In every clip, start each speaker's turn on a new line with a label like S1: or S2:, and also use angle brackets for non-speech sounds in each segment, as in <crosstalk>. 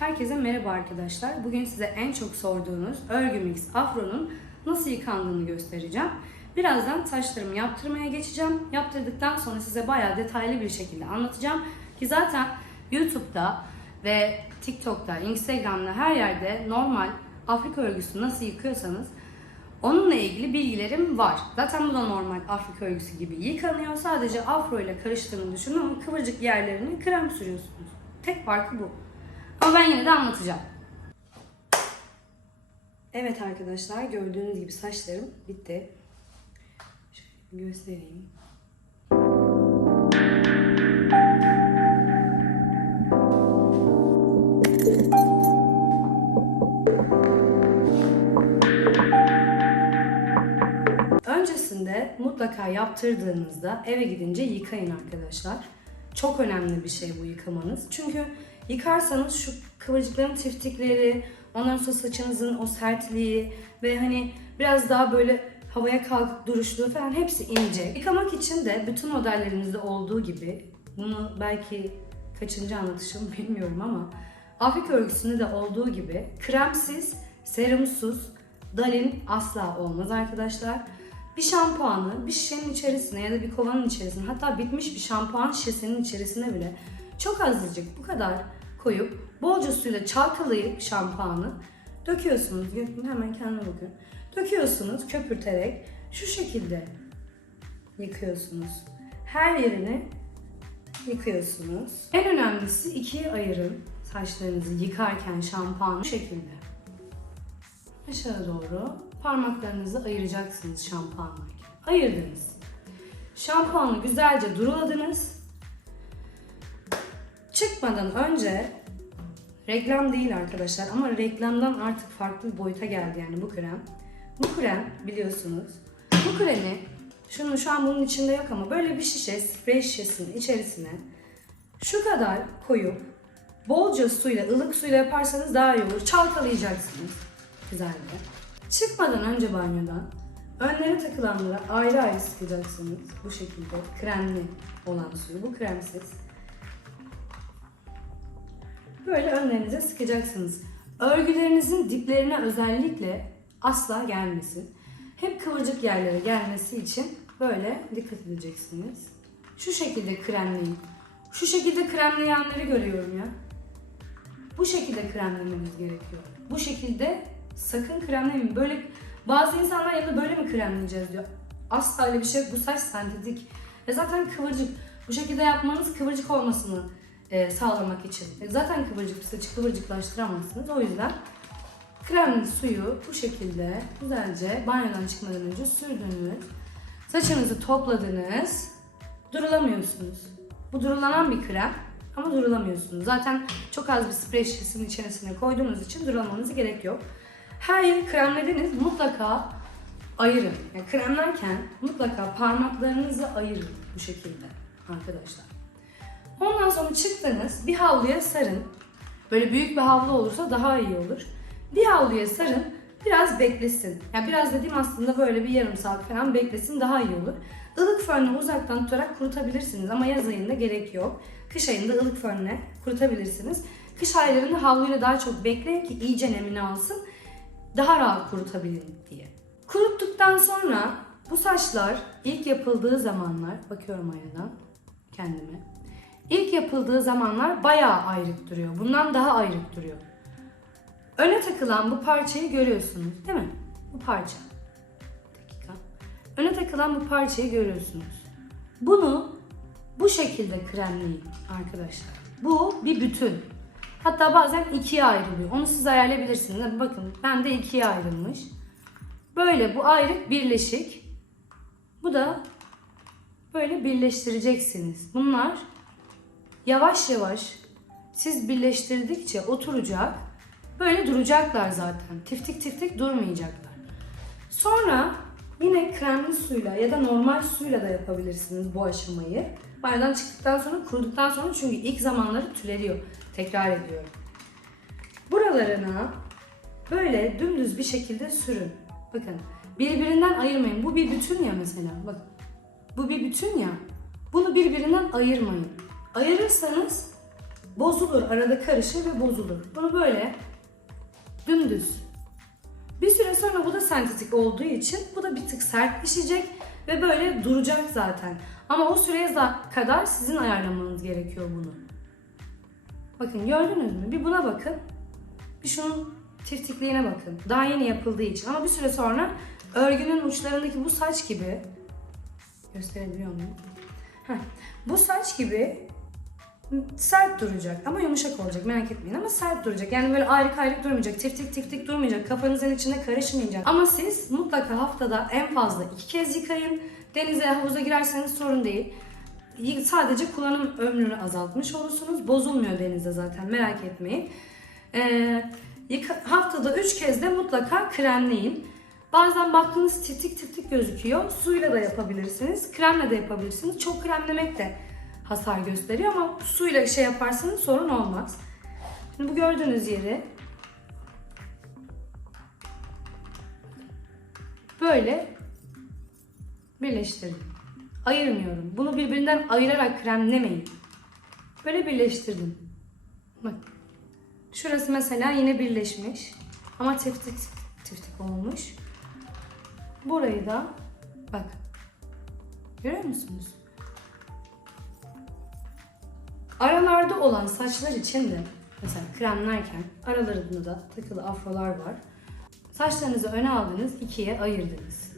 S1: Herkese merhaba arkadaşlar. Bugün size en çok sorduğunuz Örgü Mix Afro'nun nasıl yıkandığını göstereceğim. Birazdan saçlarımı yaptırmaya geçeceğim. Yaptırdıktan sonra size bayağı detaylı bir şekilde anlatacağım. Ki zaten YouTube'da ve TikTok'ta, Instagram'da her yerde normal Afrika örgüsü nasıl yıkıyorsanız onunla ilgili bilgilerim var. Zaten bu da normal Afrika örgüsü gibi yıkanıyor. Sadece afro ile karıştığını düşünün ama kıvırcık yerlerini krem sürüyorsunuz. Tek farkı bu. Ama ben yine de anlatacağım. Evet arkadaşlar gördüğünüz gibi saçlarım bitti. Şöyle göstereyim. Öncesinde mutlaka yaptırdığınızda eve gidince yıkayın arkadaşlar. Çok önemli bir şey bu yıkamanız. Çünkü yıkarsanız şu kıvırcıkların tiftikleri, ondan sonra saçınızın o sertliği ve hani biraz daha böyle havaya kalkıp duruşluğu falan hepsi ince. Yıkamak için de bütün modellerimizde olduğu gibi bunu belki kaçıncı anlatışım <laughs> bilmiyorum ama Afrika örgüsünde de olduğu gibi kremsiz, serumsuz, dalin asla olmaz arkadaşlar. Bir şampuanı bir şişenin içerisine ya da bir kovanın içerisine hatta bitmiş bir şampuan şişesinin içerisine bile çok azıcık bu kadar koyup bolca suyla çalkalayıp şampuanı döküyorsunuz. Hemen kendine bakın. Döküyorsunuz köpürterek şu şekilde yıkıyorsunuz. Her yerini yıkıyorsunuz. En önemlisi ikiye ayırın saçlarınızı yıkarken şampuanı bu şekilde. Aşağı doğru parmaklarınızı ayıracaksınız şampuanlarken. Ayırdınız. Şampuanı güzelce duruladınız. Çıkmadan önce reklam değil arkadaşlar ama reklamdan artık farklı bir boyuta geldi yani bu krem. Bu krem biliyorsunuz. Bu kremi şunu şu an bunun içinde yok ama böyle bir şişe sprey şişesinin içerisine şu kadar koyup bolca suyla, ılık suyla yaparsanız daha iyi olur. Çalkalayacaksınız güzelce. Çıkmadan önce banyodan önlere takılanlara ayrı ayrı sıkacaksınız. Bu şekilde kremli olan suyu. Bu kremsiz. Böyle önlerinize sıkacaksınız. Örgülerinizin diplerine özellikle asla gelmesin. Hep kıvırcık yerlere gelmesi için böyle dikkat edeceksiniz. Şu şekilde kremleyin. Şu şekilde kremleyenleri görüyorum ya. Bu şekilde kremlemeniz gerekiyor. Bu şekilde sakın kremlemeyin. Böyle bazı insanlar yanında böyle mi kremleyeceğiz diyor. Asla öyle bir şey yok. Bu saç sentetik. Ve zaten kıvırcık. Bu şekilde yapmanız kıvırcık olmasını e, sağlamak için. E, zaten kıvırcık bir saçı kıvırcıklaştıramazsınız. O yüzden kremli suyu bu şekilde güzelce banyodan çıkmadan önce sürdünüz. Saçınızı topladınız. Durulamıyorsunuz. Bu durulanan bir krem ama durulamıyorsunuz. Zaten çok az bir sprey şişesinin içerisine koyduğunuz için durulamanıza gerek yok. Her yeri kremlediniz mutlaka ayırın. Yani kremlerken mutlaka parmaklarınızı ayırın bu şekilde arkadaşlar. Ondan sonra çıktınız bir havluya sarın. Böyle büyük bir havlu olursa daha iyi olur. Bir havluya sarın biraz beklesin. Yani biraz dediğim aslında böyle bir yarım saat falan beklesin daha iyi olur. Ilık fönle uzaktan tutarak kurutabilirsiniz ama yaz ayında gerek yok. Kış ayında ılık fönle kurutabilirsiniz. Kış aylarında havluyla daha çok bekleyin ki iyice nemini alsın. Daha rahat kurutabilin diye. Kuruttuktan sonra bu saçlar ilk yapıldığı zamanlar, bakıyorum aynadan kendime. İlk yapıldığı zamanlar bayağı ayrık duruyor. Bundan daha ayrık duruyor. Öne takılan bu parçayı görüyorsunuz değil mi? Bu parça. Bir dakika. Öne takılan bu parçayı görüyorsunuz. Bunu bu şekilde kremleyin arkadaşlar. Bu bir bütün. Hatta bazen ikiye ayrılıyor. Onu siz ayarlayabilirsiniz. Bakın ben de ikiye ayrılmış. Böyle bu ayrık birleşik. Bu da böyle birleştireceksiniz. Bunlar yavaş yavaş siz birleştirdikçe oturacak. Böyle duracaklar zaten. Tiftik tiftik durmayacaklar. Sonra yine kremli suyla ya da normal suyla da yapabilirsiniz bu aşamayı. Banyodan çıktıktan sonra kuruduktan sonra çünkü ilk zamanları tüleriyor. Tekrar ediyorum. Buralarına böyle dümdüz bir şekilde sürün. Bakın birbirinden ayırmayın. Bu bir bütün ya mesela. Bak bu bir bütün ya. Bunu birbirinden ayırmayın. Ayırırsanız bozulur. Arada karışır ve bozulur. Bunu böyle dümdüz. Bir süre sonra bu da sentetik olduğu için bu da bir tık sertleşecek ve böyle duracak zaten. Ama o süreye kadar sizin ayarlamanız gerekiyor bunu. Bakın gördünüz mü? Bir buna bakın. Bir şunun tirtikliğine bakın. Daha yeni yapıldığı için. Ama bir süre sonra örgünün uçlarındaki bu saç gibi gösterebiliyor muyum? Heh. Bu saç gibi sert duracak ama yumuşak olacak merak etmeyin ama sert duracak. Yani böyle ayrık ayrık durmayacak, tiftik tiftik durmayacak, kafanızın içine karışmayacak. Ama siz mutlaka haftada en fazla iki kez yıkayın. Denize, havuza girerseniz sorun değil. Sadece kullanım ömrünü azaltmış olursunuz. Bozulmuyor denizde zaten merak etmeyin. Ee, yıka- haftada 3 kez de mutlaka kremleyin. Bazen baktığınız titik titik gözüküyor. Suyla da yapabilirsiniz. Kremle de yapabilirsiniz. Çok kremlemek de hasar gösteriyor ama suyla şey yaparsanız sorun olmaz. Şimdi bu gördüğünüz yeri böyle birleştirdim. Ayırmıyorum. Bunu birbirinden ayırarak kremlemeyin. Böyle birleştirdim. Bak. Şurası mesela yine birleşmiş. Ama tiftik tiftik olmuş. Burayı da bak. Görüyor musunuz? Aralarda olan saçlar için de mesela kremlerken aralarında da takılı afrolar var. Saçlarınızı öne aldınız, ikiye ayırdınız.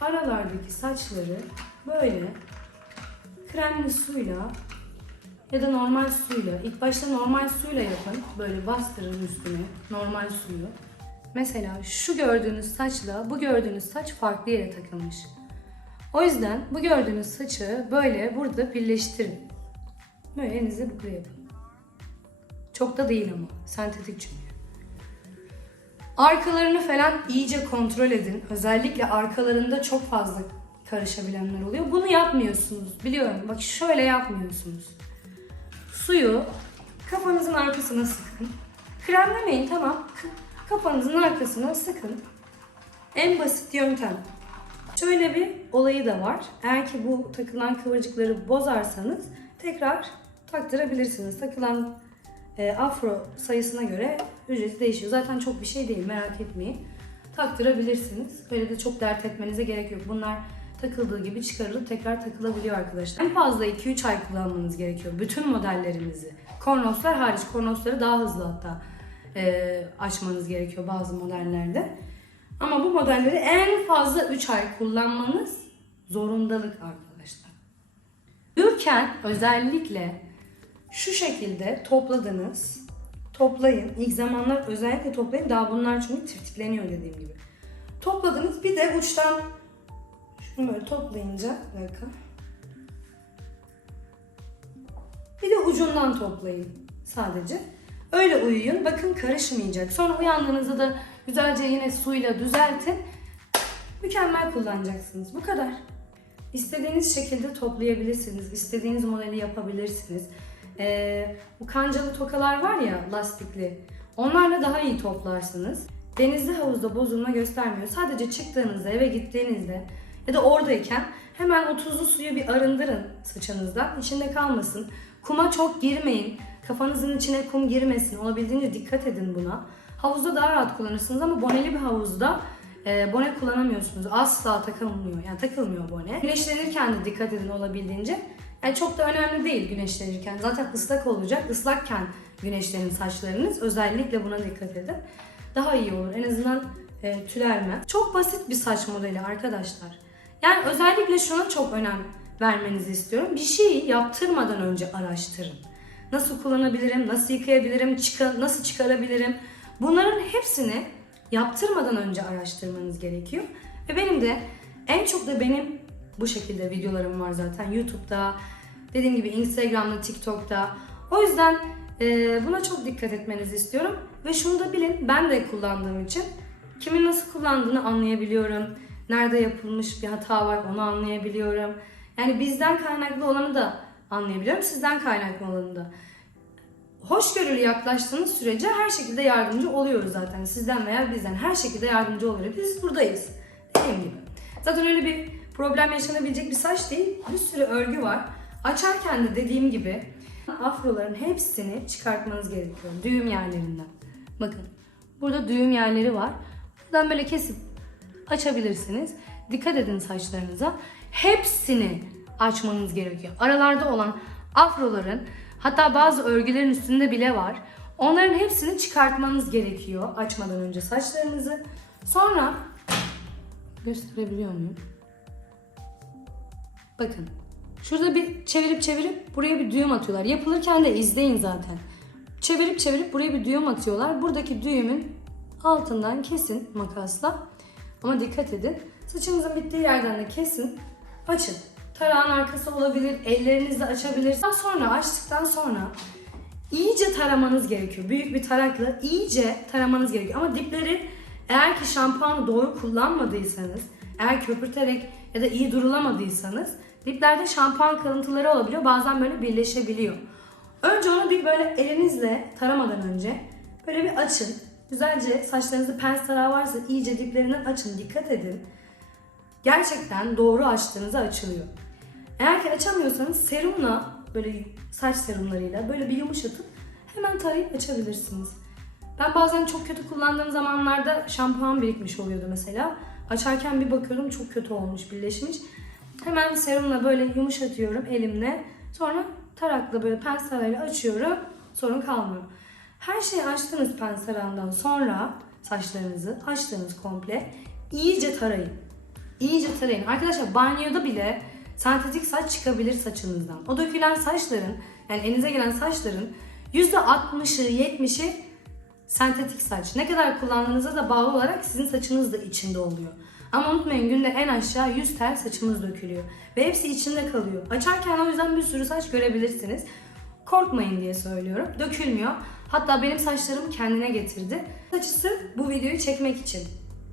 S1: Aralardaki saçları böyle kremli suyla ya da normal suyla, ilk başta normal suyla yapın. Böyle bastırın üstüne normal suyu. Mesela şu gördüğünüz saçla bu gördüğünüz saç farklı yere takılmış. O yüzden bu gördüğünüz saçı böyle burada birleştirin. Böyle elinizi buraya yapın. Çok da değil ama. Sentetik çünkü. Arkalarını falan iyice kontrol edin. Özellikle arkalarında çok fazla karışabilenler oluyor. Bunu yapmıyorsunuz. Biliyorum. Bak şöyle yapmıyorsunuz. Suyu kafanızın arkasına sıkın. Kremlemeyin tamam. Kafanızın arkasına sıkın. En basit yöntem. Şöyle bir olayı da var. Eğer ki bu takılan kıvırcıkları bozarsanız tekrar taktırabilirsiniz. Takılan e, afro sayısına göre ücreti değişiyor. Zaten çok bir şey değil merak etmeyin. Taktırabilirsiniz. Böyle de çok dert etmenize gerek yok. Bunlar takıldığı gibi çıkarılıp tekrar takılabiliyor arkadaşlar. En fazla 2-3 ay kullanmanız gerekiyor. Bütün modellerimizi. Kornoslar hariç. Kornosları daha hızlı hatta e, açmanız gerekiyor bazı modellerde. Ama bu modelleri en fazla 3 ay kullanmanız zorundalık arkadaşlar. Uyurken özellikle şu şekilde topladınız. Toplayın. İlk zamanlar özellikle toplayın. Daha bunlar çünkü tiftikleniyor dediğim gibi. Topladınız. Bir de uçtan şunu böyle toplayınca bir dakika. Bir de ucundan toplayın sadece. Öyle uyuyun. Bakın karışmayacak. Sonra uyandığınızda da güzelce yine suyla düzeltin. Mükemmel kullanacaksınız. Bu kadar. İstediğiniz şekilde toplayabilirsiniz. İstediğiniz modeli yapabilirsiniz. Ee, bu kancalı tokalar var ya lastikli. Onlarla daha iyi toplarsınız. Denizli havuzda bozulma göstermiyor. Sadece çıktığınızda eve gittiğinizde ya da oradayken hemen o tuzlu suyu bir arındırın saçınızdan. İçinde kalmasın. Kuma çok girmeyin. Kafanızın içine kum girmesin. Olabildiğince dikkat edin buna. Havuzda daha rahat kullanırsınız ama boneli bir havuzda e, bone kullanamıyorsunuz. Asla takılmıyor. Yani takılmıyor bone. Güneşlenirken de dikkat edin olabildiğince. Yani çok da önemli değil güneşlenirken. Zaten ıslak olacak. Islakken güneşlerin saçlarınız. Özellikle buna dikkat edin. Daha iyi olur. En azından e, tülermez. Çok basit bir saç modeli arkadaşlar. Yani özellikle şuna çok önem vermenizi istiyorum. Bir şeyi yaptırmadan önce araştırın. Nasıl kullanabilirim, nasıl yıkayabilirim, çıka- nasıl çıkarabilirim. Bunların hepsini yaptırmadan önce araştırmanız gerekiyor. Ve benim de en çok da benim bu şekilde videolarım var zaten YouTube'da, dediğim gibi Instagram'da, TikTok'ta. O yüzden e, buna çok dikkat etmenizi istiyorum. Ve şunu da bilin, ben de kullandığım için kimin nasıl kullandığını anlayabiliyorum. Nerede yapılmış bir hata var onu anlayabiliyorum. Yani bizden kaynaklı olanı da anlayabiliyorum, sizden kaynaklı olanı da. Hoşgörülü yaklaştığınız sürece her şekilde yardımcı oluyoruz zaten. Sizden veya bizden her şekilde yardımcı oluyoruz. Biz buradayız. Dediğim gibi. Zaten öyle bir problem yaşanabilecek bir saç değil. Bir sürü örgü var. Açarken de dediğim gibi afroların hepsini çıkartmanız gerekiyor. Düğüm yerlerinden. Bakın burada düğüm yerleri var. Buradan böyle kesip açabilirsiniz. Dikkat edin saçlarınıza. Hepsini açmanız gerekiyor. Aralarda olan afroların hatta bazı örgülerin üstünde bile var. Onların hepsini çıkartmanız gerekiyor açmadan önce saçlarınızı. Sonra gösterebiliyor muyum? Bakın. Şurada bir çevirip çevirip buraya bir düğüm atıyorlar. Yapılırken de izleyin zaten. Çevirip çevirip buraya bir düğüm atıyorlar. Buradaki düğümün altından kesin makasla. Ama dikkat edin. Saçınızın bittiği yerden de kesin. Açın. Tarağın arkası olabilir. Ellerinizle açabilirsiniz. Sonra açtıktan sonra iyice taramanız gerekiyor. Büyük bir tarakla iyice taramanız gerekiyor. Ama dipleri eğer ki şampuanı doğru kullanmadıysanız, eğer köpürterek ya da iyi durulamadıysanız diplerde şampuan kalıntıları olabiliyor. Bazen böyle birleşebiliyor. Önce onu bir böyle elinizle taramadan önce böyle bir açın. Güzelce saçlarınızda pens tarağı varsa iyice diplerinden açın. Dikkat edin. Gerçekten doğru açtığınızda açılıyor. Eğer ki açamıyorsanız serumla böyle saç serumlarıyla böyle bir yumuşatıp hemen tarayıp açabilirsiniz. Ben bazen çok kötü kullandığım zamanlarda şampuan birikmiş oluyordu mesela. Açarken bir bakıyorum çok kötü olmuş, birleşmiş. Hemen serumla böyle yumuşatıyorum elimle. Sonra tarakla böyle pens tarağıyla açıyorum. Sorun kalmıyor. Her şeyi açtınız pens tarağından sonra saçlarınızı açtınız komple. iyice tarayın. İyice tarayın. Arkadaşlar banyoda bile sentetik saç çıkabilir saçınızdan. O dökülen saçların yani elinize gelen saçların %60'ı 70'i sentetik saç. Ne kadar kullandığınıza da bağlı olarak sizin saçınız da içinde oluyor. Ama unutmayın günde en aşağı 100 tel saçımız dökülüyor. Ve hepsi içinde kalıyor. Açarken o yüzden bir sürü saç görebilirsiniz. Korkmayın diye söylüyorum. Dökülmüyor. Hatta benim saçlarım kendine getirdi. Saçı sırf bu videoyu çekmek için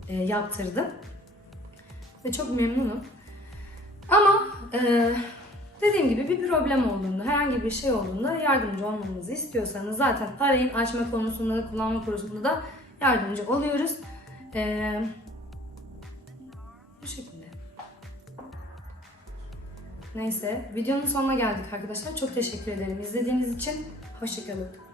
S1: e, yaptırdım. Ve çok memnunum. Ama e, dediğim gibi bir problem olduğunda, herhangi bir şey olduğunda yardımcı olmamızı istiyorsanız zaten arayın açma konusunda da kullanma konusunda da yardımcı oluyoruz. E, bu şekilde. Neyse videonun sonuna geldik arkadaşlar. Çok teşekkür ederim izlediğiniz için. Hoşçakalın.